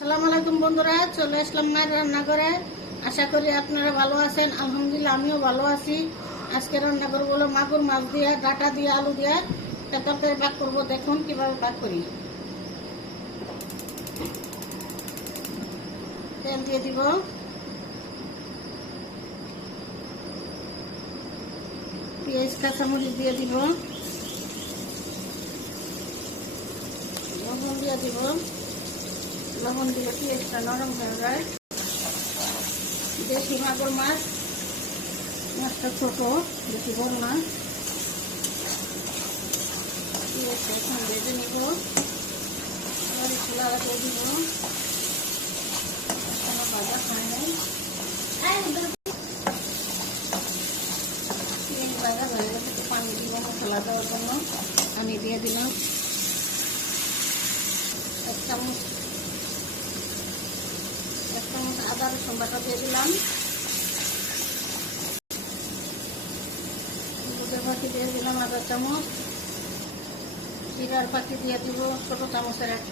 আসসালামু আলাইকুম বন্ধুরা, চলে আসলাম মায়ের রান্নাঘরে। আশা করি আপনারা ভালো আছেন। আলহামদুলিল্লাহ আমিও ভালো আছি। আজকে রান্না করবো হলো মাগুর মাছ দিয়ে, ডাটা দিয়ে, আলু দিয়ে একটা তরকারি পাক করবো। দেখুন কিভাবে পাক করি। তেল দিয়ে দিব, পেঁয়াজ কাঁচামরিচ দিয়ে দিব, লবণ দিয়ে দিব। লবণ দিলে পেঁয়াজটা নরম হয়ে যায়। দেশি মাগুর মাছ, মাছটা ছোট, বেশি বড় না। পেঁয়াজটা এখন ভেজে নিব, আবার একটু লাড়া দিয়ে দিব। এখনো ভাজা খায় নাই। পেঁয়াজ ভাজা হয়ে গেছে, একটু পানি দিব মশলা দেওয়ার জন্য। পানি দিয়ে দিলাম এক চামচ আদা রসুন বাটা দিয়ে দিলাম। দুধের পাখি দিয়ে দিলাম আধা চামচ। জিরার পাখি দিয়ে দিব ছোট চামচের এক।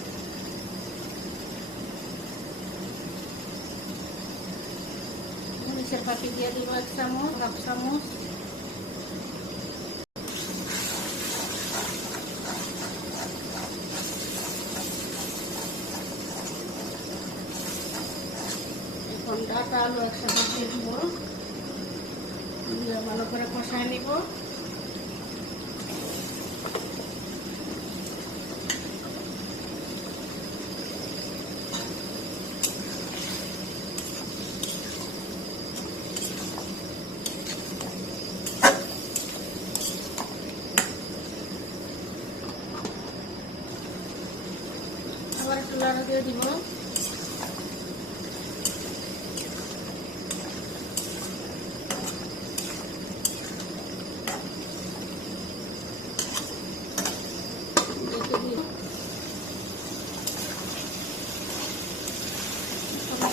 মরিচের পাখি দিয়ে দিব এক চামচ, হাফ চামচ। এখন ডাটা আলু একসাথে দিয়ে দিব, ভালো করে কষায় নিব। আবার একটু লাড়া দিয়ে দিব।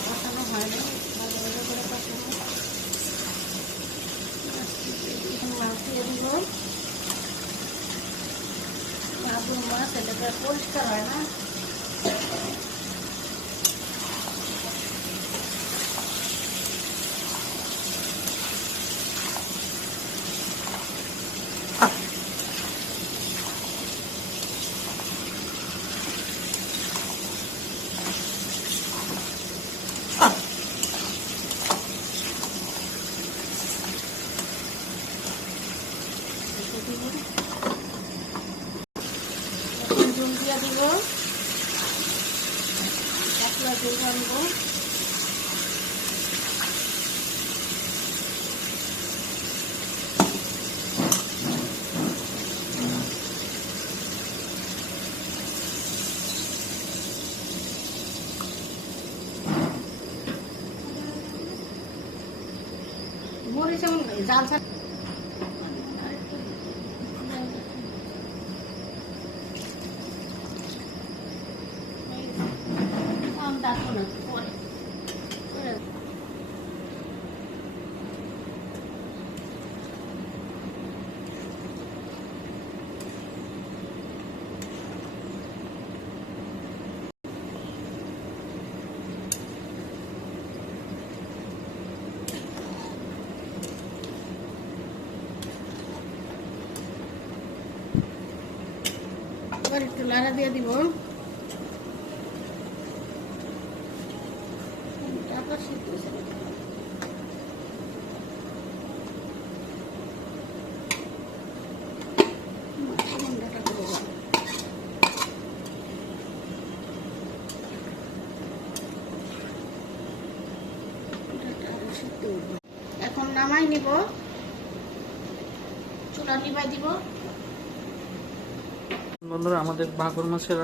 কষানো হয়নি, ভালো ভালো করে কষানো। মাছ দিয়ে দিব। মাগুর মাছ এটাকে পরিষ্কার হয় না। ঝুল দিয়ে দিব, পাতলা ঝুল আনবো। মরিচ এমন জাল ছাড়া ডাকবো না পরে। এবার একটু লাড়া দিয়ে দিব। এখন নামাই নিব, চুলা নিভাই দিব। বন্ধুরা, আমাদের ভাকুর মাছের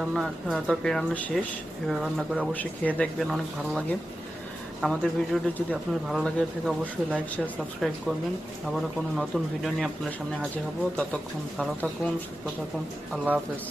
তরকারি রান্না শেষ। এভাবে রান্না করে অবশ্যই খেয়ে দেখবেন, অনেক ভালো লাগে। আমাদের ভিডিওটি যদি আপনাদের ভালো লাগে থাকে অবশ্যই লাইক, শেয়ার, সাবস্ক্রাইব করবেন। আবারও কোনো নতুন ভিডিও নিয়ে আপনাদের সামনে হাজির হব। ততক্ষণ ভালো থাকুন, সুস্থ থাকুন। আল্লাহ হাফেজ।